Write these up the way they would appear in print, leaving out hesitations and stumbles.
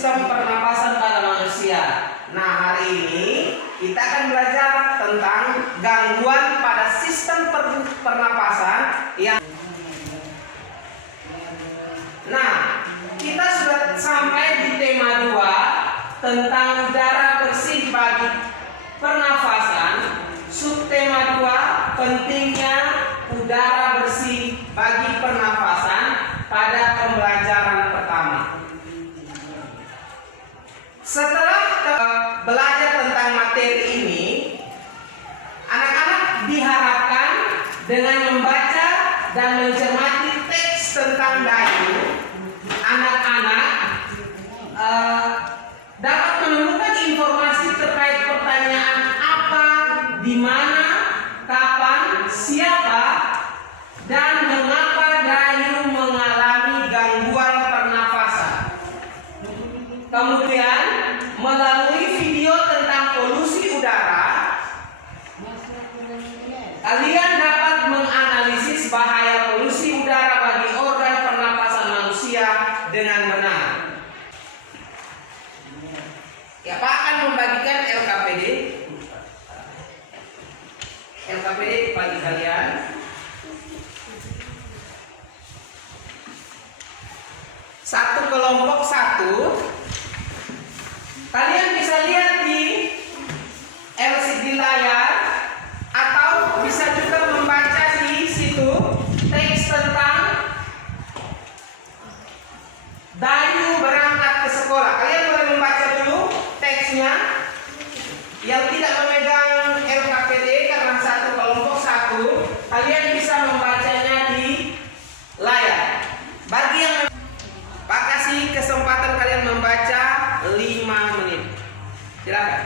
sistem pernapasan pada manusia. Nah, hari ini kita akan belajar tentang gangguan pada sistem pernapasan yang kita sudah sampai di tema 2 tentang udara bersih bagi pernafasan. Subtema 2, pentingnya udara bersih bagi pernafasan pada pembelajaran pertama. Setelah belajar tentang materi ini, anak-anak diharapkan dengan membaca dan mencermati teks tentang dayu, anak-anak dapat menemukan informasi terkait pertanyaan apa, di mana, kapan, siapa, dan mengapa dayu mengalami gangguan pernafasan. Kemudian, melalui video tentang polusi udara, kalian dapat menganalisis bahaya polusi udara bagi organ pernapasan manusia dengan benar. Ya, Pak akan membagikan LKPD bagi kalian. Satu kelompok 1. Kalian bisa lihat di LCD layar atau bisa juga membaca di situ teks tentang dayu berangkat ke sekolah. Kalian boleh membaca dulu teksnya. Yang tidak memegang LKPD karena satu kelompok 1, kalian bisa membacanya di layar. Bagi yang Pak kasih kesempatan kalian membaca 5 menit. Silakan.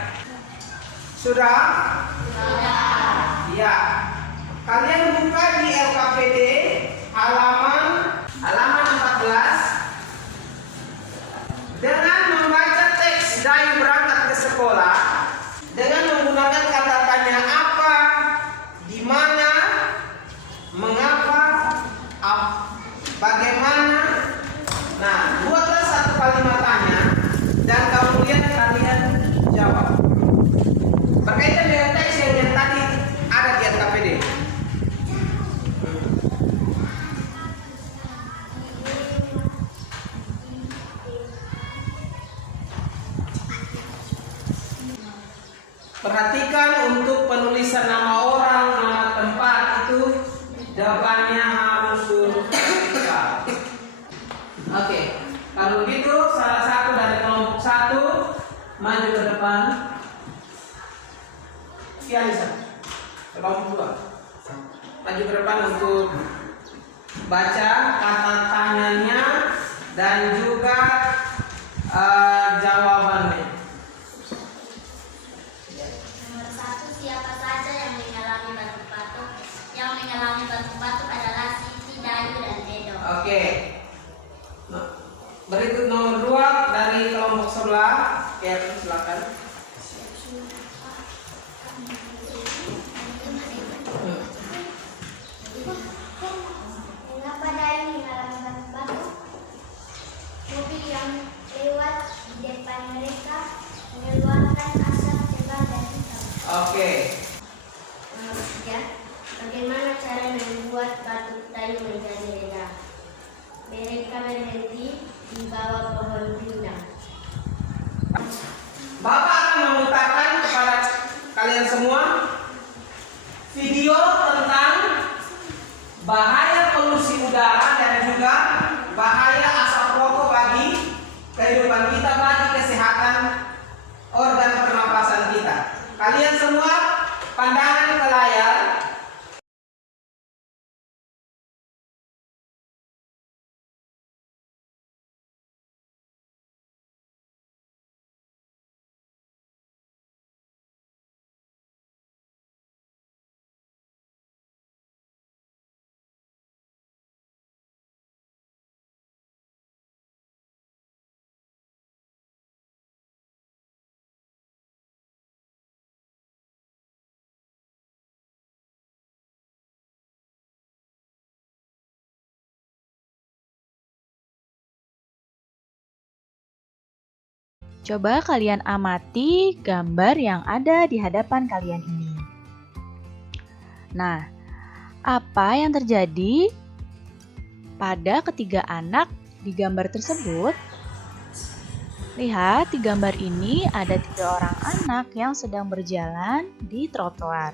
Sudah? Ya. Kalian buka di LKPD halaman 14 dengan membaca teks dayu berangkat ke sekolah dengan menggunakan kata tanya apa, di mana, mengapa, bagaimana. Nah, buatlah satu kalimat tanya dan kemudian kalian jawab berkaitan dengan teks yang tadi ada di LKPD. Perhatikan untuk penulisan nama orang, nama tempat itu jawabannya harus huruf vertikal. Oke, kalau begitu salah satu dari kelompok 1 maju ke depan. Fianisa, kelompok 2 maju ke depan untuk baca kata tanyanya dan juga jawabannya. Nomor 1, siapa saja yang mengalami batuk-batuk? Yang mengalami batuk-batuk adalah Siti, Dayu, dan Dedo. Oke. Berikut nomor 2 dari kelompok sebelah. Silakan. Mengapa Dayu mengalami batuk-batuk? Mobil yang lewat di depan mereka mengeluarkan asap tebal dan hitam. Oke. Nomor 3, bagaimana cara membuat batuk Dayu menjadi reda? Mereka berhenti di bawah pohon rindang. Bapak akan memutarkan kepada kalian semua video tentang bahaya polusi udara dan juga bahaya asap rokok bagi kehidupan kita, bagi kesehatan organ pernapasan kita. Kalian semua pandangan ke layar. Coba kalian amati gambar yang ada di hadapan kalian ini. Nah, apa yang terjadi pada ketiga anak di gambar tersebut? Lihat di gambar ini ada 3 orang anak yang sedang berjalan di trotoar.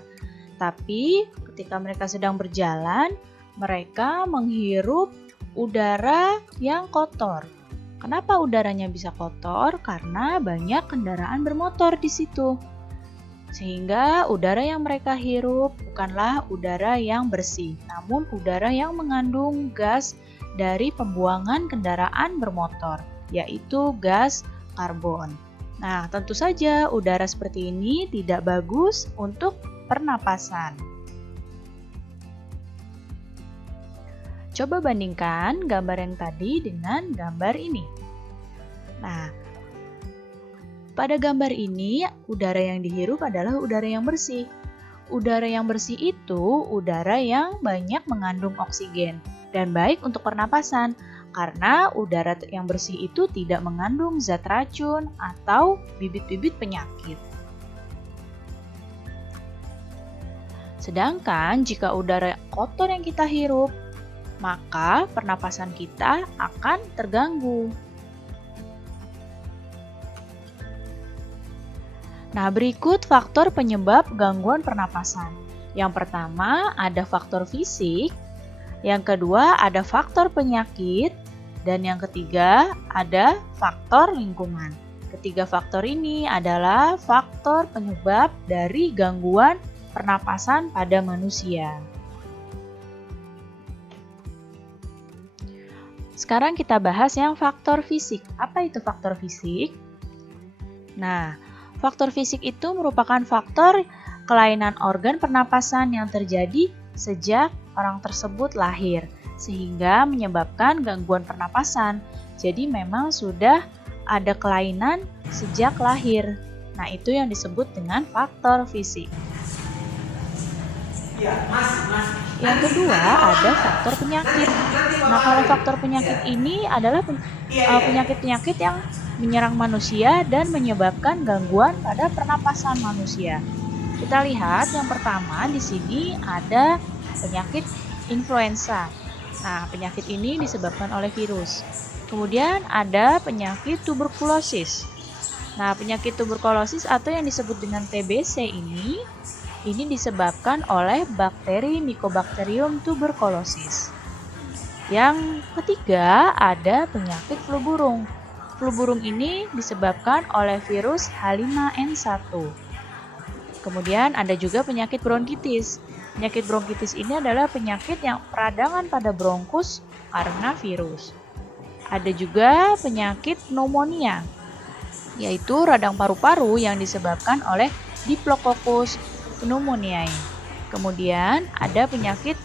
Tapi ketika mereka sedang berjalan, mereka menghirup udara yang kotor. Kenapa udaranya bisa kotor? Karena banyak kendaraan bermotor di situ. Sehingga udara yang mereka hirup bukanlah udara yang bersih, namun udara yang mengandung gas dari pembuangan kendaraan bermotor, yaitu gas karbon. Nah, tentu saja udara seperti ini tidak bagus untuk pernapasan. Coba bandingkan gambar yang tadi dengan gambar ini. Nah, pada gambar ini udara yang dihirup adalah udara yang bersih. Udara yang bersih itu udara yang banyak mengandung oksigen dan baik untuk pernapasan. Karena udara yang bersih itu tidak mengandung zat racun atau bibit-bibit penyakit. Sedangkan jika udara kotor yang kita hirup, maka pernapasan kita akan terganggu. Nah, berikut faktor penyebab gangguan pernapasan. Yang pertama ada faktor fisik, yang kedua ada faktor penyakit, dan yang ketiga ada faktor lingkungan. Ketiga faktor ini adalah faktor penyebab dari gangguan pernapasan pada manusia. Sekarang kita bahas yang faktor fisik. Apa itu faktor fisik? Nah, faktor fisik itu merupakan faktor kelainan organ pernapasan yang terjadi sejak orang tersebut lahir, sehingga menyebabkan gangguan pernapasan. Jadi memang sudah ada kelainan sejak lahir. Nah, itu yang disebut dengan faktor fisik. Yang kedua ada faktor penyakit. Nah, kalau faktor penyakit ini adalah penyakit-penyakit yang menyerang manusia dan menyebabkan gangguan pada pernapasan manusia. Kita lihat yang pertama di sini ada penyakit influenza. Nah, penyakit ini disebabkan oleh virus. Kemudian ada penyakit tuberkulosis. Nah, penyakit tuberkulosis atau yang disebut dengan TBC ini disebabkan oleh bakteri Mycobacterium tuberculosis. Yang ketiga ada penyakit flu burung. Flu burung ini disebabkan oleh virus H5N1. Kemudian ada juga penyakit bronkitis. Penyakit bronkitis ini adalah penyakit yang peradangan pada bronkus karena virus. Ada juga penyakit pneumonia, yaitu radang paru-paru yang disebabkan oleh Diplococcus pneumoniae. Kemudian ada penyakit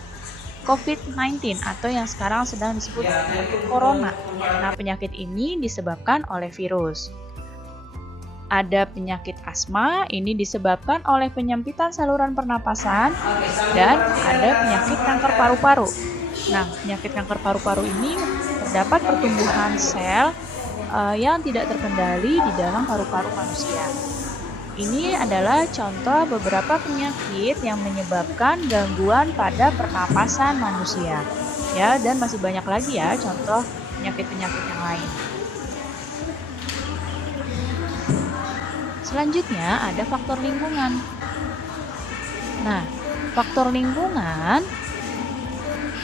COVID-19 atau yang sekarang sedang disebut penyakit corona. Nah, penyakit ini disebabkan oleh virus. Ada penyakit asma, ini disebabkan oleh penyempitan saluran pernapasan, dan ada penyakit kanker paru-paru. Nah, penyakit kanker paru-paru ini terdapat pertumbuhan sel yang tidak terkendali di dalam paru-paru manusia. Ini adalah contoh beberapa penyakit yang menyebabkan gangguan pada pernapasan manusia. Ya, dan masih banyak lagi ya contoh penyakit-penyakit yang lain. Selanjutnya ada faktor lingkungan. Nah, faktor lingkungan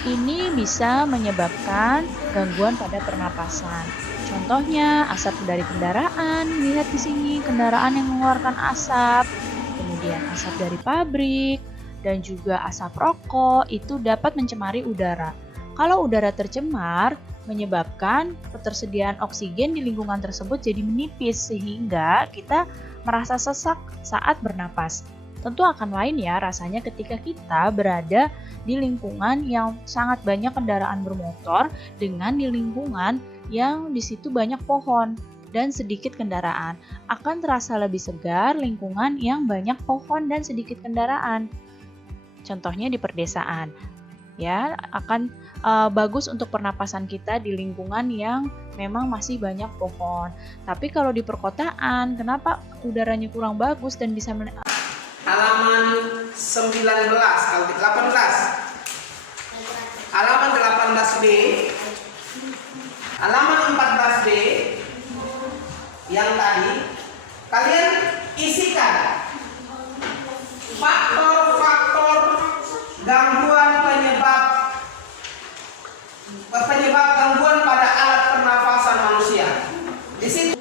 ini bisa menyebabkan gangguan pada pernapasan. Contohnya asap dari kendaraan. Lihat di sini kendaraan yang mengeluarkan asap, kemudian asap dari pabrik, dan juga asap rokok itu dapat mencemari udara. Kalau udara tercemar, menyebabkan ketersediaan oksigen di lingkungan tersebut jadi menipis sehingga kita merasa sesak saat bernapas. Tentu akan lain ya rasanya ketika kita berada di lingkungan yang sangat banyak kendaraan bermotor dengan di lingkungan yang di situ banyak pohon dan sedikit kendaraan. Akan terasa lebih segar lingkungan yang banyak pohon dan sedikit kendaraan. Contohnya di perdesaan. ya, akan bagus untuk pernapasan kita di lingkungan yang memang masih banyak pohon. Tapi kalau di perkotaan, kenapa udaranya kurang bagus dan bisa halaman 19 kalau 18. Halaman 18B. Halaman 14B yang tadi kalian isikan faktor-faktor gangguan penyebab gangguan pada alat pernafasan manusia. Di situ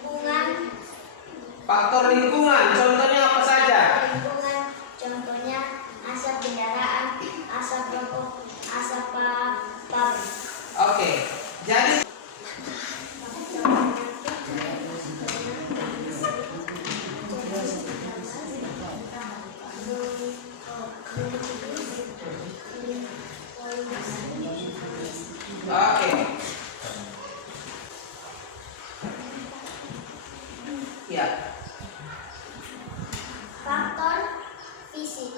faktor lingkungan, contohnya apa saja? Lingkungan, contohnya asap kendaraan, asap rokok, asap pabrik. Oke, jadi ya. Faktor fisik,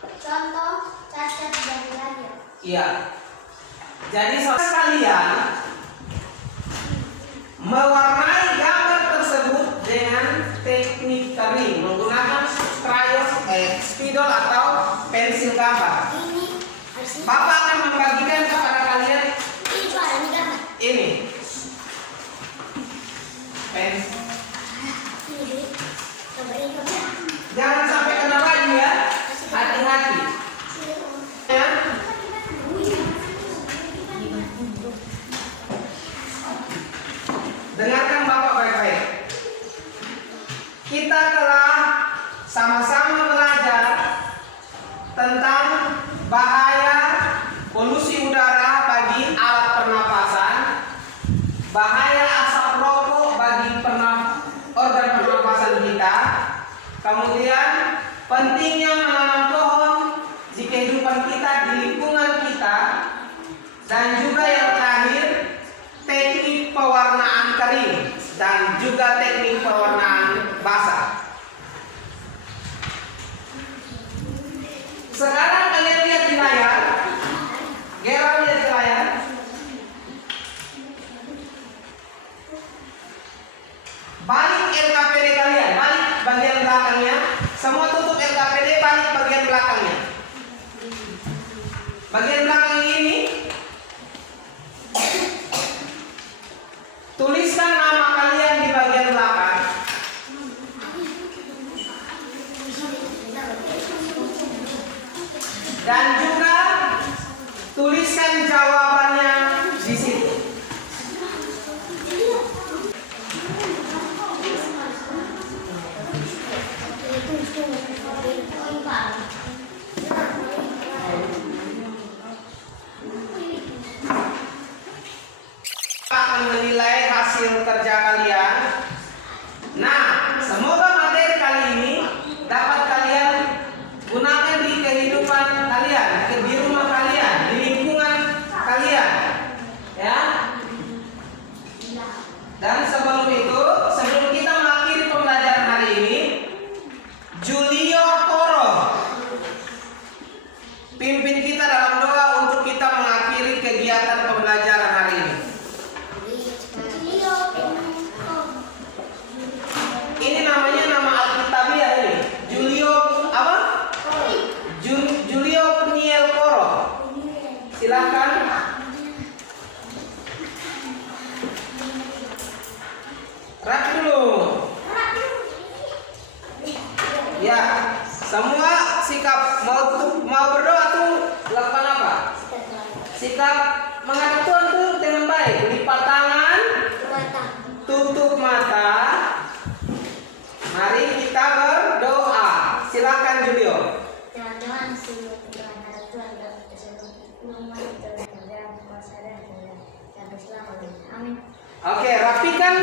contoh cacat dan lahir. Iya. Jadi sekalian mewarnai gambar tersebut dengan teknik kering menggunakan spidol atau pensil gambar. Ini harus Bapak akan membagikan kepada kalian ini warnanya gambar. ini. Pensil. Ini gambar ini gambar. Jangan sampai kena lagi ya. Hati-hati. Ya. Dengarkan Bapak baik-baik. Kita telah sama-sama belajar tentang bahaya polusi udara bagi alat pernapasan, bahaya asap rokok bagi organ pernapasan kita, kemudian pentingnya menanam pohon di kehidupan kita, di lingkungan kita, dan juga yang terakhir teknik pewarnaan kering dan juga teknik pewarnaan basah. Sekarang kalian lihat di layar, Gerald lihat di layar. Balik LKPD kalian, balik bagian belakangnya. Semua tutup LKPD, balik bagian belakangnya. Bagian belakang ini tuliskan nama kalian di bagian belakang. Dan juga tuliskan jawabannya di situ. Akan menilai hasil kerja kalian. Nah, semoga materi kali ini dapat kalian gunakan di kehidupan kalian, di rumah kalian, di lingkungan kalian, ya. Dan sebelum kita mengakhiri pembelajaran hari ini, Julio Koro pimpin kita dalam doa untuk kita mengakhiri kegiatan pembelajaran hari ini. Ini namanya nama Alkitabiah ini. Julio apa? Julio Peniel Koro. Silakan. Rapi dulu. Ya, semua sikap mau berdoa tuh lakukan apa? Sikap menghadap Tuhan tuh dengan baik. Lipat tangan, tutup mata. Mari kita berdoa. Silakan Julio. Jangan-jangan sebelum Tuhan ada Tuhan dalam tersebut rumah dalam kuasa dan amin. Oke, rapikan